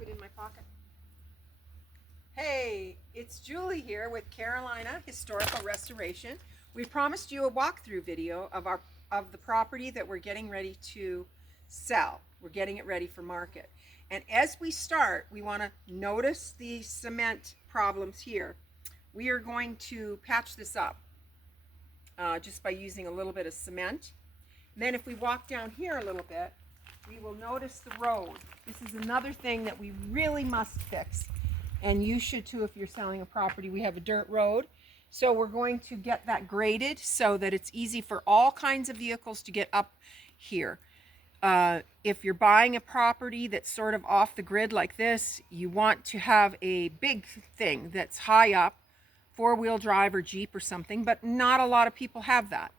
Keep it in my pocket. Hey, it's Julie here with Carolina Historical Restoration. We promised you a walkthrough video of the property that we're getting ready to sell. We're getting it ready for market. And as we start, we want to notice the cement problems here. We are going to patch this up just by using a little bit of cement. And then if we walk down here a little bit, we will notice the road. This is another thing that we really must fix. And you should too if you're selling a property. We have a dirt road. So we're going to get that graded so that it's easy for all kinds of vehicles to get up here. If you're buying a property that's sort of off the grid like this, you want to have a big thing that's high up, four-wheel drive or Jeep or something, but not a lot of people have that.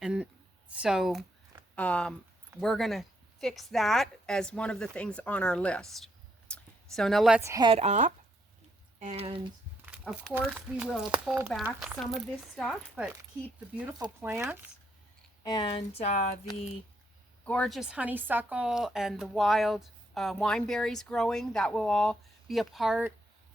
And so we're going to fix that as one of the things on our list. So now let's head up. And of course we will pull back some of this stuff, but keep the beautiful plants and the gorgeous honeysuckle and the wild wineberries growing. That will all be a part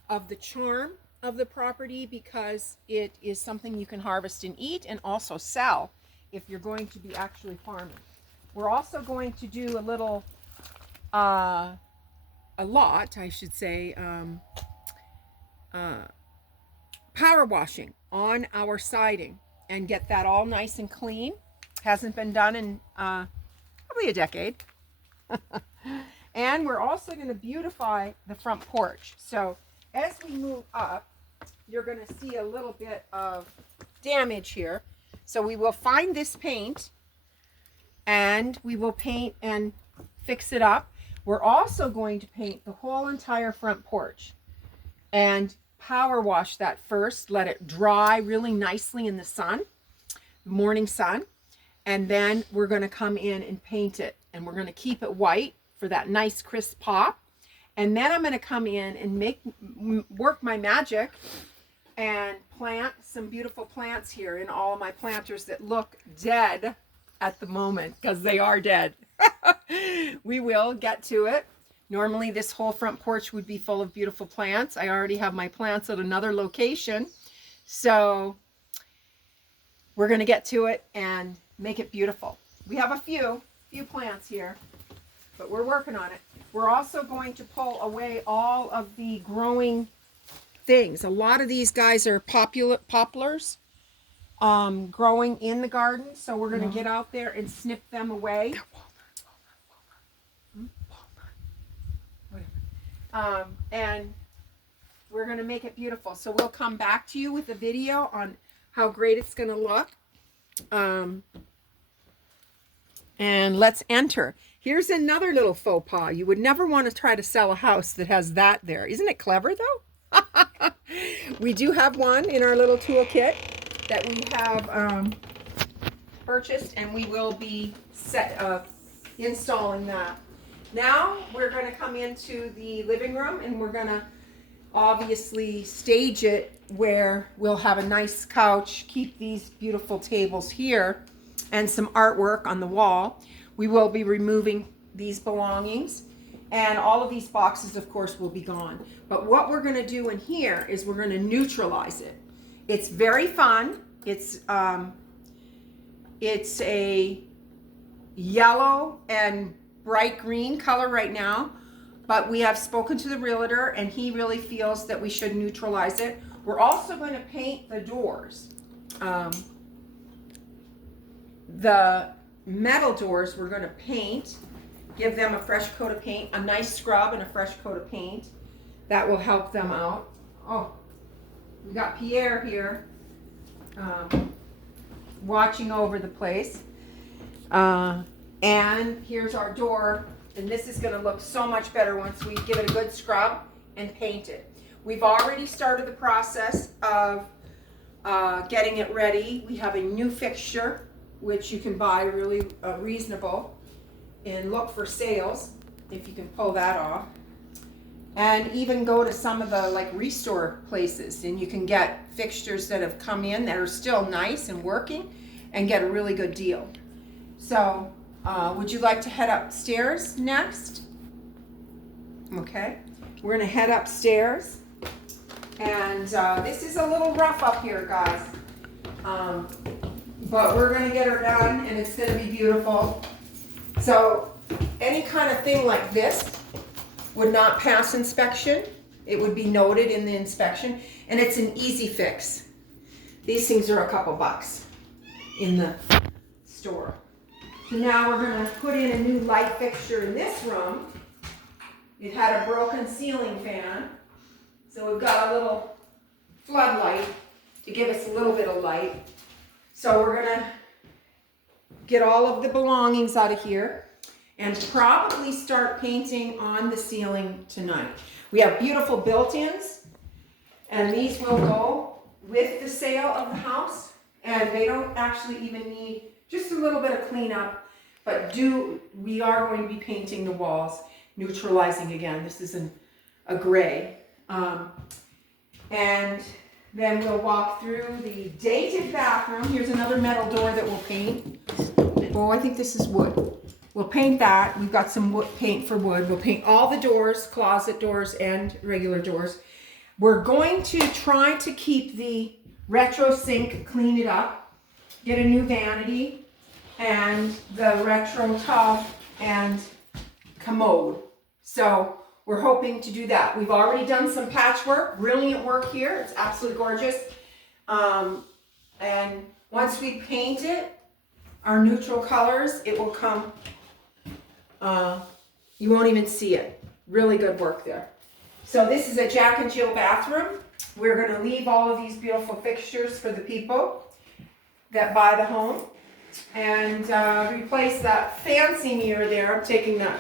of the charm of the property because it is something you can harvest and eat and also sell if you're going to be actually farming. We're also going to do a little, a lot, I should say, power washing on our siding and get that all nice and clean. Hasn't been done in probably a decade. And we're also going to beautify the front porch. So as we move up, you're going to see a little bit of damage here. So we will find this paint and we will paint and fix it up. We're also going to paint the whole entire front porch and power wash that first, let it dry really nicely in the sun, the morning sun, and then we're going to come in and paint it, and we're going to keep it white for that nice crisp pop. And then I'm going to come in and work my magic and plant some beautiful plants here in all of my planters that look dead at the moment because they are dead. We will get to it. Normally this whole front porch would be full of beautiful plants. I already have my plants at another location. So we're going to get to it and make it beautiful. We have a few plants here, but we're working on it. We're also going to pull away all of the growing things. A lot of these guys are poplars growing in the garden. So we're going to get out there and snip them away. And we're going to make it beautiful. So we'll come back to you with a video on how great it's going to look. And let's enter. Here's another little faux pas. You would never want to try to sell a house that has that there. Isn't it clever though? We do have one in our little toolkit that we have purchased, and we will be installing that. Now we're going to come into the living room and we're going to obviously stage it where we'll have a nice couch, keep these beautiful tables here and some artwork on the wall. We will be removing these belongings and all of these boxes of course will be gone. But what we're going to do in here is we're going to neutralize it. It's very fun. It's a yellow and bright green color right now, but we have spoken to the realtor and he really feels that we should neutralize it. We're also going to paint the doors. The metal doors we're going to paint, give them a fresh coat of paint, a nice scrub and a fresh coat of paint. That will help them out. Oh, we got Pierre here watching over the place. And here's our door, and this is going to look so much better once we give it a good scrub and paint it. We've already started the process of getting it ready. We have a new fixture, which you can buy really reasonable, and look for sales if you can pull that off. And even go to some of the like restore places, and you can get fixtures that have come in that are still nice and working and get a really good deal. So would you like to head upstairs next? Okay, we're gonna head upstairs, and this is a little rough up here, guys, but we're gonna get her done, and it's gonna be beautiful. So any kind of thing like this would not pass inspection. It would be noted in the inspection, and it's an easy fix. These things are a couple bucks in the store. So now we're gonna put in a new light fixture in this room. It had a broken ceiling fan, so we've got a little floodlight to give us a little bit of light. So we're gonna get all of the belongings out of here and probably start painting on the ceiling tonight. We have beautiful built-ins, and these will go with the sale of the house, and they don't actually even need just a little bit of cleanup, but we are going to be painting the walls, neutralizing again. This is a gray. And then we'll walk through the dated bathroom. Here's another metal door that we'll paint. Oh, I think this is wood. We'll paint that. We've got some wood paint for wood. We'll paint all the doors, closet doors and regular doors. We're going to try to keep the retro sink, clean it up, get a new vanity, and the retro tub and commode. So we're hoping to do that. We've already done some patchwork, brilliant work here. It's absolutely gorgeous. And once we paint it, our neutral colors, it will come, you won't even see it. Really good work there. So this is a Jack and Jill bathroom. We're going to leave all of these beautiful fixtures for the people that buy the home, and replace that fancy mirror there. I'm taking that.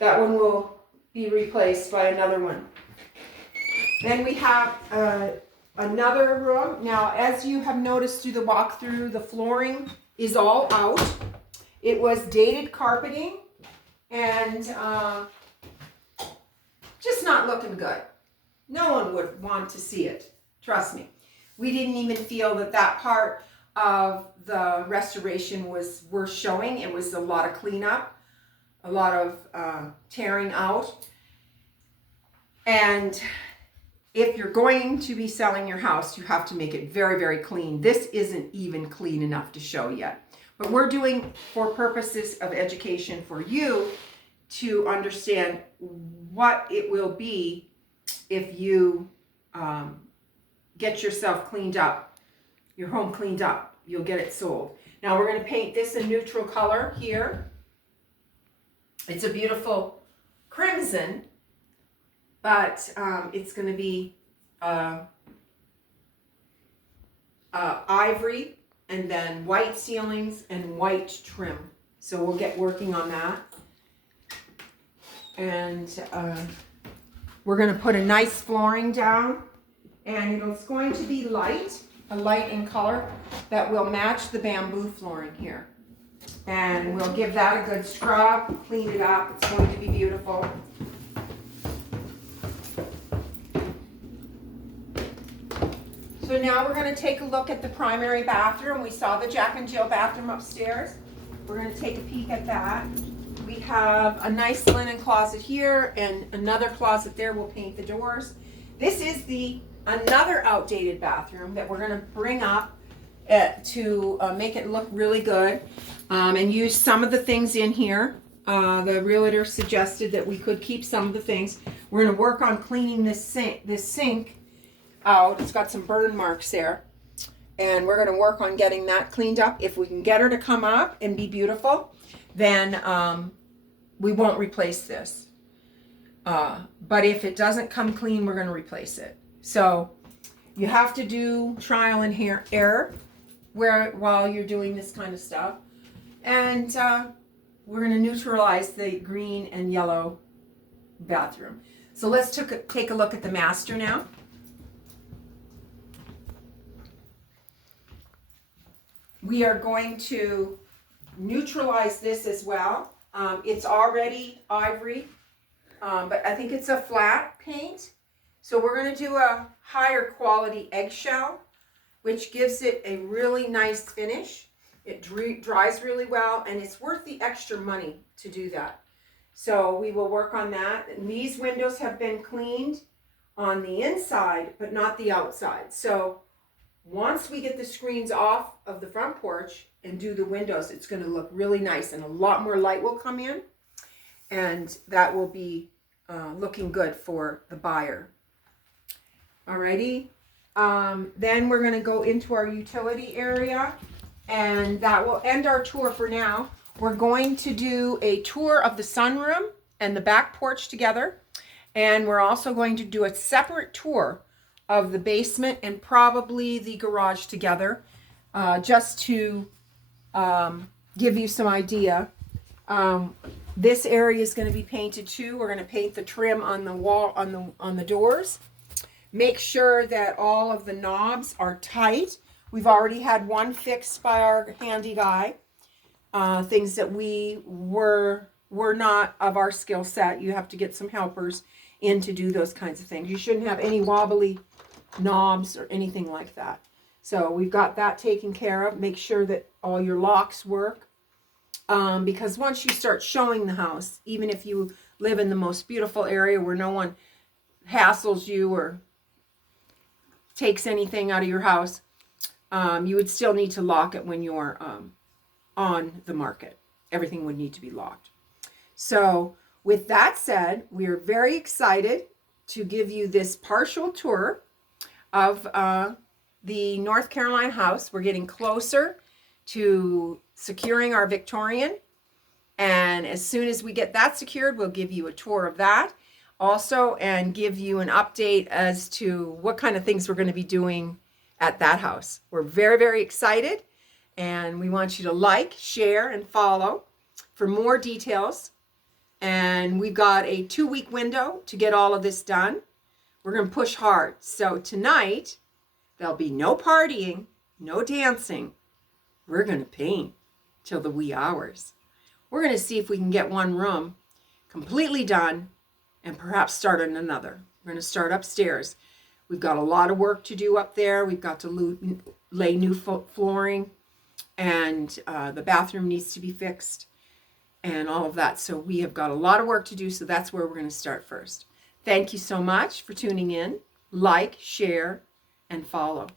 That one will be replaced by another one. Then we have another room. Now, as you have noticed through the walkthrough, the flooring is all out. It was dated carpeting, and just not looking good. No one would want to see it. Trust me. We didn't even feel that that part of the restoration was worth showing. It was a lot of cleanup, a lot of tearing out. And if you're going to be selling your house, you have to make it very, very clean. This isn't even clean enough to show yet. But we're doing, for purposes of education for you, to understand what it will be if you get yourself cleaned up, your home cleaned up. You'll get it sold. Now we're going to paint this a neutral color here. It's a beautiful crimson, but it's going to be ivory, and then white ceilings and white trim. So we'll get working on that. And we're going to put a nice flooring down, and it's going to be light, a light in color that will match the bamboo flooring here. And we'll give that a good scrub, clean it up. It's going to be beautiful. So now we're going to take a look at the primary bathroom. We saw the Jack and Jill bathroom upstairs. We're going to take a peek at that. We have a nice linen closet here and another closet there. We'll paint the doors. This is another outdated bathroom that we're going to bring up to make it look really good, and use some of the things in here. The realtor suggested that we could keep some of the things. We're going to work on cleaning this sink out. It's got some burn marks there, and we're going to work on getting that cleaned up. If we can get her to come up and be beautiful, then we won't replace this. But if it doesn't come clean, we're going to replace it. So you have to do trial and error while you're doing this kind of stuff. And we're going to neutralize the green and yellow bathroom. So let's take a look at the master now. We are going to neutralize this as well. It's already ivory, but I think it's a flat paint. So we're going to do a higher quality eggshell, which gives it a really nice finish. It dries really well, and it's worth the extra money to do that. So we will work on that. And these windows have been cleaned on the inside, but not the outside. So once we get the screens off of the front porch and do the windows, it's going to look really nice, and a lot more light will come in, and that will be looking good for the buyer. Alrighty. Then we're going to go into our utility area, and that will end our tour for now. We're going to do a tour of the sunroom and the back porch together, and we're also going to do a separate tour of the basement and probably the garage together, just to give you some idea. This area is going to be painted too. We're going to paint the trim on the wall, on the doors. Make sure that all of the knobs are tight. We've already had one fixed by our handy guy. Things that we were not of our skill set. You have to get some helpers in to do those kinds of things. You shouldn't have any wobbly knobs or anything like that. So we've got that taken care of. Make sure that all your locks work. Because once you start showing the house, even if you live in the most beautiful area where no one hassles you or takes anything out of your house, you would still need to lock it when you're on the market. Everything would need to be locked. So with that said, we are very excited to give you this partial tour of the North Carolina house. We're getting closer to securing our Victorian, and as soon as we get that secured, we'll give you a tour of that also and give you an update as to what kind of things we're going to be doing at that house. We're very, very excited, and we want you to like, share, and follow for more details. And we've got a 2-week window to get all of this done. We're going to push hard. So tonight, there'll be no partying, no dancing. We're going to paint till the wee hours. We're going to see if we can get one room completely done and perhaps start on another. We're going to start upstairs. We've got a lot of work to do up there. We've got to lay new flooring, and the bathroom needs to be fixed and all of that. So we have got a lot of work to do. So that's where we're going to start first. Thank you so much for tuning in. Like, share, and follow.